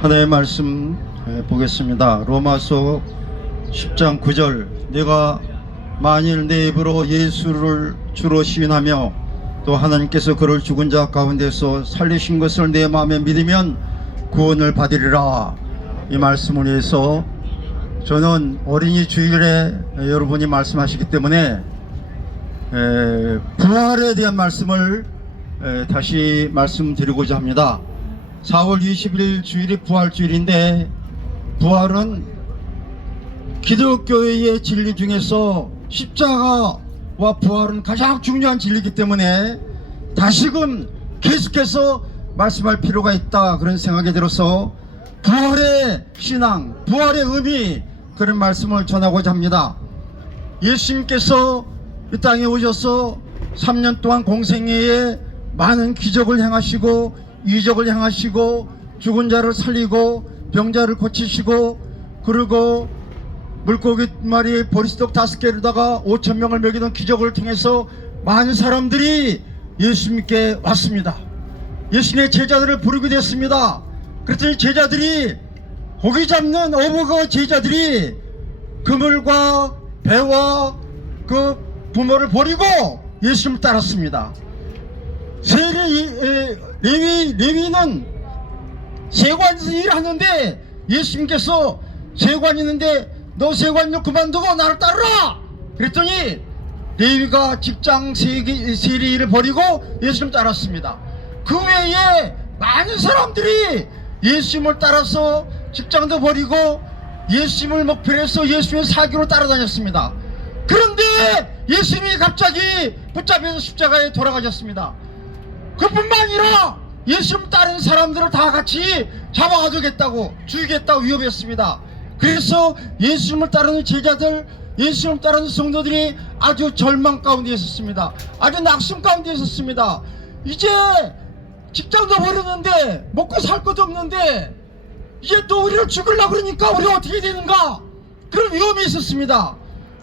하나님의 말씀 보겠습니다. 로마서 10장 9절. 내가 만일 내 입으로 예수를 주로 시인하며 또 하나님께서 그를 죽은 자 가운데서 살리신 것을 내 마음에 믿으면 구원을 받으리라. 이 말씀을 위해서 저는 어린이 주일에 여러분이 말씀하시기 때문에 부활에 대한 말씀을 다시 말씀드리고자 합니다. 4월 20일 주일이 부활주일인데, 부활은 기독교의 진리 중에서 십자가와 부활은 가장 중요한 진리이기 때문에 다시금 계속해서 말씀할 필요가 있다, 그런 생각이 들어서 부활의 신앙, 부활의 의미, 그런 말씀을 전하고자 합니다. 예수님께서 이 땅에 오셔서 3년 동안 공생애에 많은 기적을 행하시고 이적을 행하시고 죽은 자를 살리고 병자를 고치시고, 그리고 물고기 마리 보리스떡 5개로다가 5,000명을 먹이던 기적을 통해서 많은 사람들이 예수님께 왔습니다. 예수님의 제자들을 부르게 됐습니다. 그랬더니 제자들이, 고기 잡는 어부가 제자들이 그물과 배와 그 부모를 버리고 예수님을 따랐습니다. 레위는 세관에서 일하는데 예수님께서 세관 있는데 너 세관 일 그만두고 나를 따르라 그랬더니 레위가 직장 세리 일을 버리고 예수님을 따랐습니다. 그 외에 많은 사람들이 예수님을 따라서 직장도 버리고 예수님을 목표로 해서 예수님의 사기로 따라다녔습니다. 그런데 예수님이 갑자기 붙잡혀서 십자가에 돌아가셨습니다. 그뿐만 아니라 예수님 따르는 사람들을 다 같이 잡아가두겠다고, 죽이겠다고 위협했습니다. 그래서 예수님을 따르는 제자들, 예수님을 따르는 성도들이 아주 절망 가운데 있었습니다. 아주 낙심 가운데 있었습니다. 이제 직장도 버렸는데 먹고 살 것도 없는데 이제 또 우리를 죽이려고 그러니까 우리가 어떻게 되는가, 그런 위험이 있었습니다.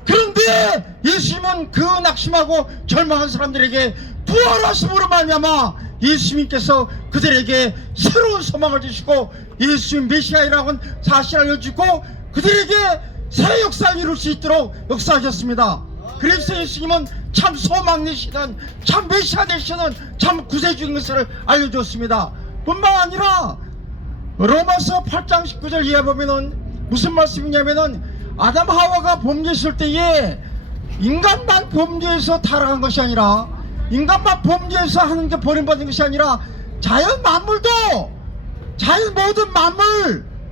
그런데 예수님은 그 낙심하고 절망한 사람들에게 부활하심으로 말미암아 예수님께서 그들에게 새로운 소망을 주시고 예수님 메시아이라는 사실을 알려주고 그들에게 새 역사를 이룰 수 있도록 역사하셨습니다. 그래서 예수님은 참 소망 되시는, 참 메시아 되시는, 참 구세주인 것을 알려주었습니다. 뿐만 아니라 로마서 8장 19절 이하 보면은 무슨 말씀이냐면은, 아담 하와가 범죄했을 때에 인간만 범죄해서 타락한 것이 아니라, 인간만 범죄해서 하는 게 버림받은 것이 아니라 자연 만물도, 자연 모든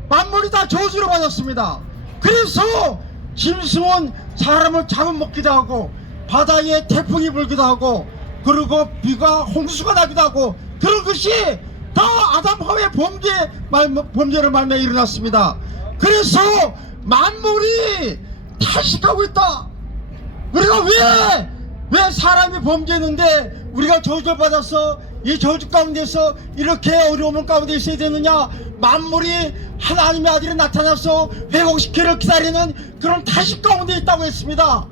만물이 다 저주를 받았습니다. 그래서 짐승은 사람을 잡아먹기도 하고 바다에 태풍이 불기도 하고 그리고 비가 홍수가 나기도 하고, 그런 것이 다 아담 하와의 범죄를 말미암아 일어났습니다. 그래서 만물이 타식하고 있다. 우리가 왜 사람이 범죄했는데 우리가 저주를 받아서 이 저주 가운데서 이렇게 어려움 가운데 있어야 되느냐, 만물이 하나님의 아들이 나타나서 회복시키를 기다리는 그런 타식 가운데 있다고 했습니다.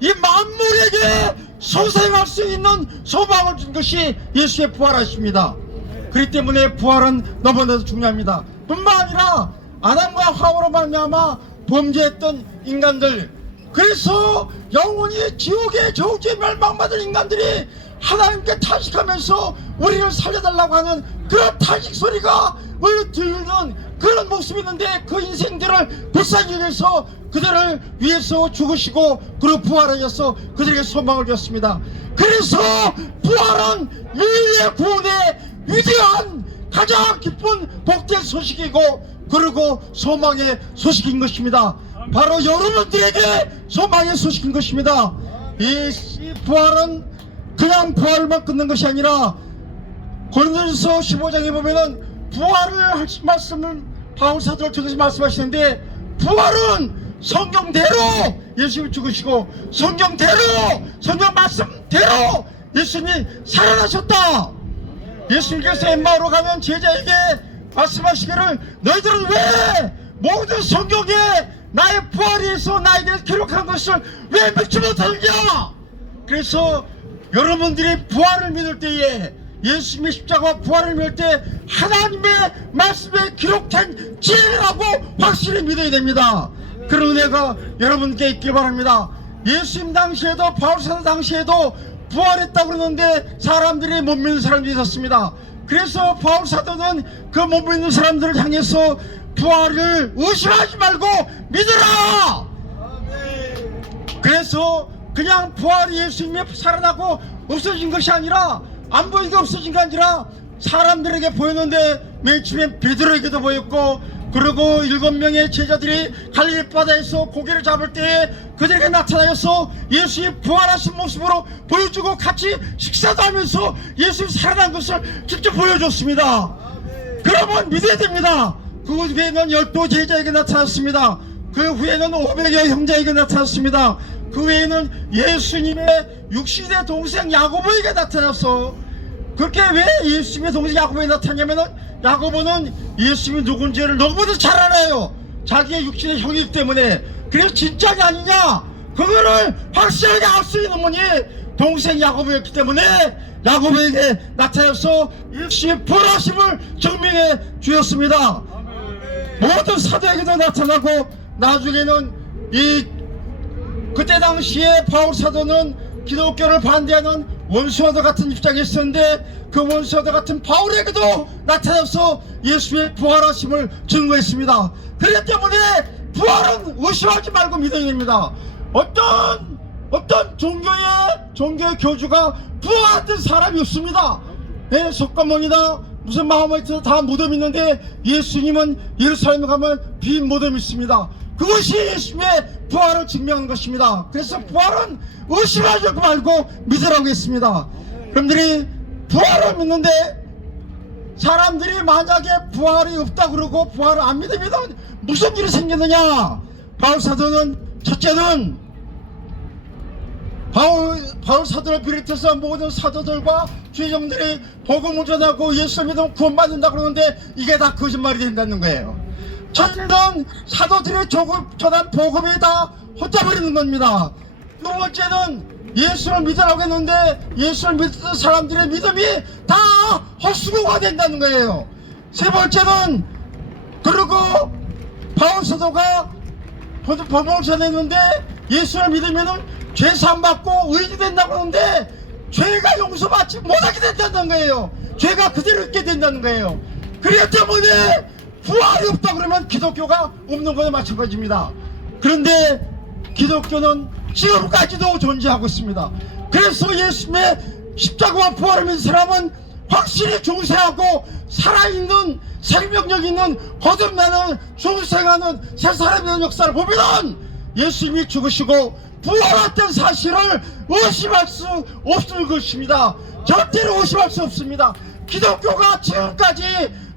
이 만물에게 소생할 수 있는 소망을 준 것이 예수의 부활하십니다. 그렇기 때문에 부활은 너무나도 중요합니다. 뿐만 아니라 아담과 하와로 말미암아 범죄했던 인간들, 그래서 영원히 지옥에 저주에 멸망받은 인간들이 하나님께 탄식하면서 우리를 살려달라고 하는 그 탄식 소리가 들리는 그런 모습이 있는데, 그 인생들을 불쌍히 위해서 그들을 위해서 죽으시고 그리고 부활하셔서 그들에게 소망을 주었습니다. 그래서 부활은 인류의 구원의 위대한 가장 기쁜 복된 소식이고 그리고 소망의 소식인 것입니다. 바로 여러분들에게 소망의 소식인 것입니다. 이 부활은 그냥 부활만 끊는 것이 아니라 고린도전서 15장에 보면은 부활을 할 말씀을 바울 사도를 통해서 말씀하시는데, 부활은 성경대로 예수님이 죽으시고 성경대로, 성경 말씀대로 예수님이 살아나셨다. 예수님께서 엠마오로 가면 제자에게 말씀하시기를, 너희들은 왜 모든 성경에 나의 부활에 대해서 나에 대해서 기록한 것을 왜 믿지 못하느냐. 그래서 여러분들이 부활을 믿을 때에 예수님의 십자가와 부활을 믿을 때 하나님의 말씀에 기록된 진리라고 확실히 믿어야 됩니다. 그런 은혜가 여러분께 있길 바랍니다. 예수님 당시에도 바울사도 당시에도 부활했다고 그러는데 사람들이 못 믿는 사람들이 있었습니다. 그래서 바울사도는 그 못 믿는 사람들을 향해서 부활을 의심하지 말고 믿으라. 그래서 그냥 부활이 예수님이 살아나고 없어진 것이 아니라 안 보이게 없어진 게 아니라 사람들에게 보였는데 맨 처음에 베드로에게도 보였고, 그리고 7명의 제자들이 갈릴리 바다에서 고기를 잡을 때에 그들에게 나타나서 예수님 부활하신 모습으로 보여주고 같이 식사도 하면서 예수님 살아난 것을 직접 보여줬습니다. 그러면 믿어야 됩니다. 그 후에는 12 제자에게 나타났습니다. 그 후에는 500여 형제에게 나타났습니다. 그 외에는 예수님의 육신의 동생 야고보에게 나타나서, 그렇게 왜 예수님의 동생 야고보에 나타나냐면은 야고보는 예수님이 누군지를 너무도 잘 알아요. 자기의 육신의 형이기 때문에. 그래서 진짜가 아니냐 그거를 확실하게 알 수 있는 분이 동생 야고보였기 때문에 야고보에게 나타나서 예수님의 부활하심을 증명해 주었습니다. 모든 사도에게도 나타나고, 나중에는 그때 당시에 바울 사도는 기독교를 반대하는 원수와도 같은 입장에 있었는데 그 원수와도 같은 바울에게도 나타나서 예수의 부활하심을 증거했습니다. 그렇기 때문에 부활은 의심하지 말고 믿어야 됩니다. 어떤 종교의 교주가 부활했던 사람이 없습니다. 예, 석가모니나 무슨 마호메트나 다 무덤이 있는데 예수님은 예루살렘에 가면 빈 무덤이 있습니다. 그것이 예수님의 부활을 증명하는 것입니다. 그래서 부활은 의심하지 말고 믿으라고 했습니다. 여러분들이 부활을 믿는데 사람들이 만약에 부활이 없다 그러고 부활을 안 믿으면 무슨 일이 생기느냐. 바울 사도는 첫째는 바울 사도를 비롯해서 모든 사도들과 주의종들이 복음을 전하고 예수 믿으면 구원받는다 그러는데 이게 다 거짓말이 된다는 거예요. 첫째는 사도들이 전한 복음이 다 헛잡아버리는 겁니다. 두 번째는 예수를 믿으라고 했는데 예수를 믿던 사람들의 믿음이 다 헛수고가 된다는 거예요. 세 번째는, 그리고 바울 사도가 복음을 전했는데 예수를 믿으면 죄 사함받고 의인이 된다고 하는데 죄가 용서받지 못하게 된다는 거예요. 죄가 그대로 있게 된다는 거예요. 그렇기 때문에 부활이 없다 그러면 기독교가 없는 거나 마찬가지입니다. 그런데 기독교는 지금까지도 존재하고 있습니다. 그래서 예수님의 십자가와 부활을 믿는 사람은 확실히 중생하고 살아있는 생명력 있는 거듭나는 중생하는 새 사람이라는 역사를 보면 예수님이 죽으시고 부활했던 사실을 의심할 수 없을 것입니다. 절대로 의심할 수 없습니다. 기독교가 지금까지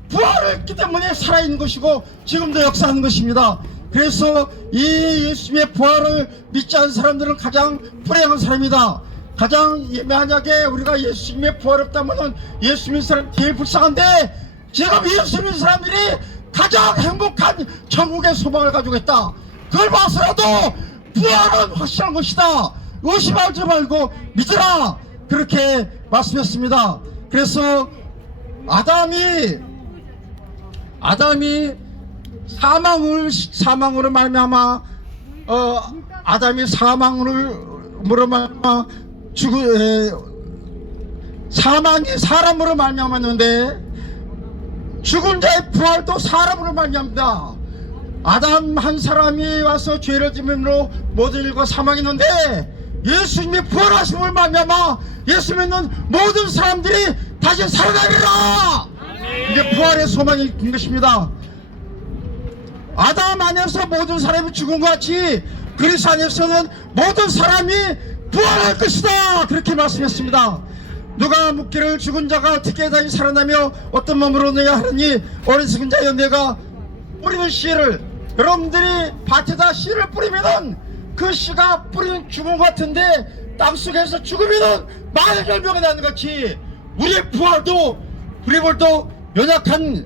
부활을 했기 때문에 살아있는 것이고 지금도 역사하는 것입니다. 그래서 이 예수님의 부활을 믿지 않는 사람들은 가장 불행한 사람이다. 가장 만약에 우리가 예수님의 부활 없다면 예수 믿는 사람 제일 불쌍한데, 지금 예수 믿는 사람들이 가장 행복한 천국의 소망을 가지고 있다. 그걸 봐서라도 부활은 확실한 것이다. 의심하지 말고 믿으라. 그렇게 말씀했습니다. 그래서 아담이 사망으로 말미암아 아담이 사망으로 말미암아 사망이 사람으로 말미암았는데 죽은 자의 부활도 사람으로 말미암다. 아담 한 사람이 와서 죄를 지음으로 모든 일과 사망했는데 예수님이 부활하심을 말미암아 예수 믿는 모든 사람들이 다시 살아나리라. 이게 부활의 소망인 것입니다. 아담 안에서 모든 사람이 죽은 것 같이 그리스도 안에서는 모든 사람이 부활할 것이다. 그렇게 말씀했습니다. 누가 묻기를 죽은 자가 어떻게 다시 살아나며 어떤 몸으로 내야 하느니 어리석은 자여 내가 뿌리는 씨를, 여러분들이 밭에다 씨를 뿌리면은 그 씨가 뿌리는 죽은 것 같은데 땅속에서 죽으면은 많은 열매가 나는 것이 우리의 부활도 우리들도 연약한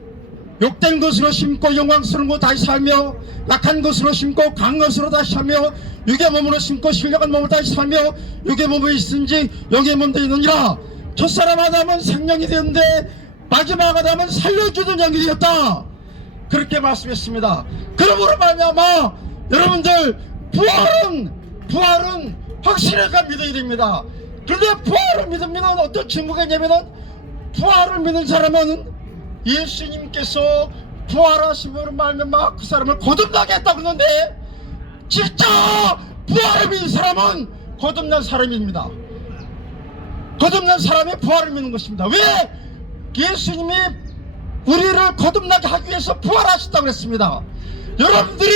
욕된 것으로 심고 영광스러운 것 다시 살며 약한 것으로 심고 강한 것으로 다시 살며 육의 몸으로 심고 신령한 몸을 다시 살며 육의 몸에 있은지 영의 몸도 있느니라. 첫사람 아담은 생명이 되었는데 마지막 아담은 살려주는 영이 되었다. 그렇게 말씀했습니다. 그러므로 말미암아 여러분들 부활은 확실하게 믿어야 됩니다. 그런데 부활을 믿으면 어떤 증거가 있냐면은 부활을 믿는 사람은 예수님께서 부활하심으로 말미암아 그 사람을 거듭나게 했다 그러는데 진짜 부활을 믿는 사람은 거듭난 사람입니다. 거듭난 사람이 부활을 믿는 것입니다. 왜? 예수님이 우리를 거듭나게 하기 위해서 부활하셨다고 그랬습니다. 여러분들이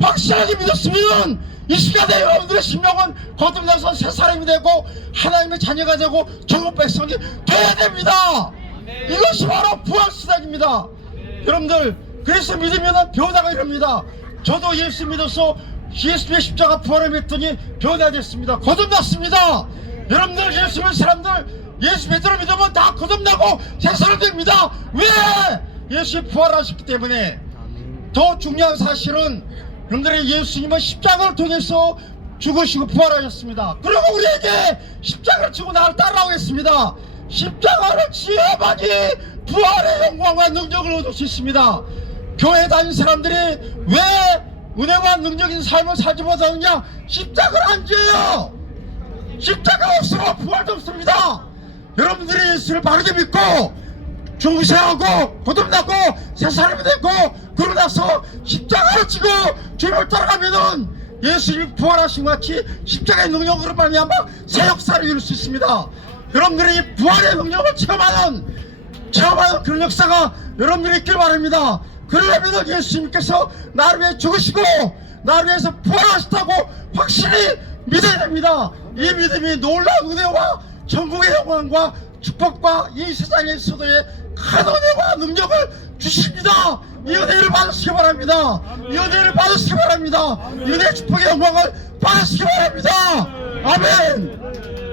확실하게 믿었으면 이 시간에 여러분들의 심령은 거듭나서 새 사람이 되고 하나님의 자녀가 되고 전국 백성이 돼야 됩니다. 이것이 바로 부활신앙입니다. 여러분들 그래서 믿으면 변화가 이릅니다. 저도 예수 믿어서 예수의 십자가 부활을 믿더니 변화됐습니다. 거듭났습니다. 여러분들 예수 믿는 사람들 예수 베드로 믿으면 다 거듭나고 새 사람 됩니다. 왜? 예수 부활하셨기 때문에. 더 중요한 사실은 여러분들의 예수님은 십자가를 통해서 죽으시고 부활하셨습니다. 그리고 우리에게 십자가를 지고 나를 따라오고 있습니다. 십자가를 지어야만이 부활의 영광과 능력을 얻을 수 있습니다. 교회 다니는 사람들이 왜 은혜와 능력인 삶을 살지 못하느냐? 십자가를 안 지어요. 십자가 없으면 부활도 없습니다. 여러분들이 예수를 바르게 믿고 중생하고 거듭나고 새 사람이 되고 그러고 나서 십자가를 지고 주님을 따라가면은 예수님이 부활하신 것 같이 십자가의 능력으로 말미암아 새 역사를 이룰 수 있습니다. 여러분들이 부활의 능력을 체험하는 그런 역사가 여러분들이 있길 바랍니다. 그러려면 예수님께서 나를 위해 죽으시고 나를 위해서 부활하셨다고 확실히 믿어야 됩니다. 이 믿음이 놀라운 은혜와 천국의 영광과 축복과 이 세상의 소도의 큰 은혜와 능력을 주십니다. 이 은혜를 받으시기 바랍니다. 이 은혜를 받으시기 바랍니다. 이 은혜의 축복의 영광을 받으시기 바랍니다. 아멘.